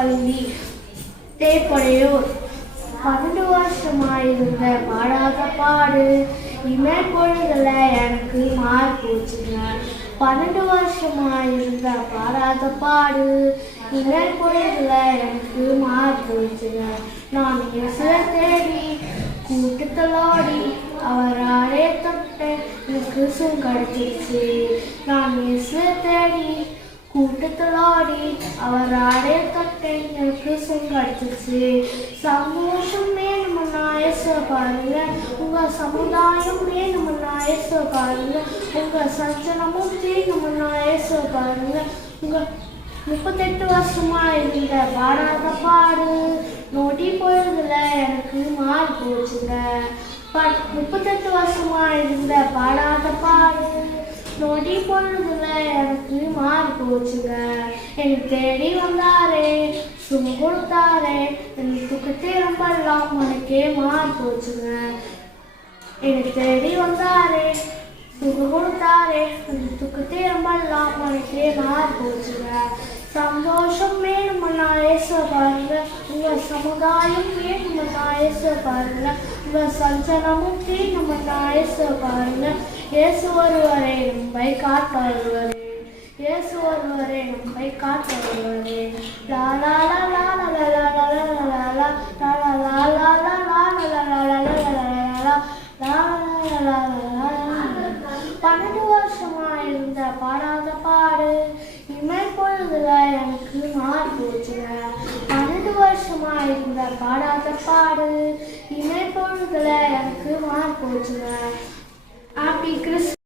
பள்ளி தேப்படையூர் 12 வருஷமாயிருந்த பாடாத பாடு இனிமேல் பொழுதுல எனக்கு மாறி போச்சுங்க. 12 வருஷமாயிருந்த பாடாத பாடு இனிமேல் பொழுதுல எனக்கு மாறி போச்சுங்க. நான் இயேசுவை தேடி கூட்டத்தலாடி அவராலே தொட்டேன் எனக்கு சுகம் கிடைச்சிருச்சு. நான் இயேசுவை தேடி கூட்டத்தலாடி அவராலே தொட்டேன் எனக்கு சுகம் கிடைச்சிருச்சு. சந்தோஷம் வேணுமன்னா இயேசுவை பாருங்க, உங்க சமுதாயம் வேணுமன்னா இயேசுவை பாருங்க, உங்க சஞ்சனமும் தீணுமன்னா இயேசுவை பாருங்க. உங்க 38 வருஷமா இருந்த பாடாத பாடு நொடி பொழுதுல எனக்கு மாறி போச்சுங்க. 38 வருஷமா இருந்த பாடாத பாடு நொடி பொழுதுல எனக்கு மாறி போச்சுங்க. எனக்கு தேடி வந்தாரே சுகம் கொடுத்தாரே எனக்கு துக்கத்தை ரொம்பலாம் எனக்கே மாறி போச்சுங்க. எனக்கு தேடி வந்தாரே சுகம் கொடுத்தாரே எனக்கு துக்கத்தை ரொம்பலாம் எனக்கே மாறி போச்சுங்க. சந்தோஷம் வேணுமன்னா இயேசுவை பாருங்க, உங்க சமுதாயம் வேணுமன்னா இயேசுவை பாருங்க, உங்க சஞ்சனமும் தீணுமன்னா இயேசுவை பாருங்க. இயேசு ஒருவரே நம்மை காக்க வருவரே, இயேசு ஒருவரே நம்மை காக்க வருவரே. லா லா லா லா லா லா லா லா லா லா லா லா லா லா லா லா லா. 12 வருஷமா இருந்த பாடாத பாடு இனிமேல் பொழுதுல எனக்கு மாறி போச்சுங்க. 12 வருஷமா இருந்த பாடாத பாடு இனிமேல் பொழுதுல எனக்கு மாறி போச்சுங்க. Happy Christmas.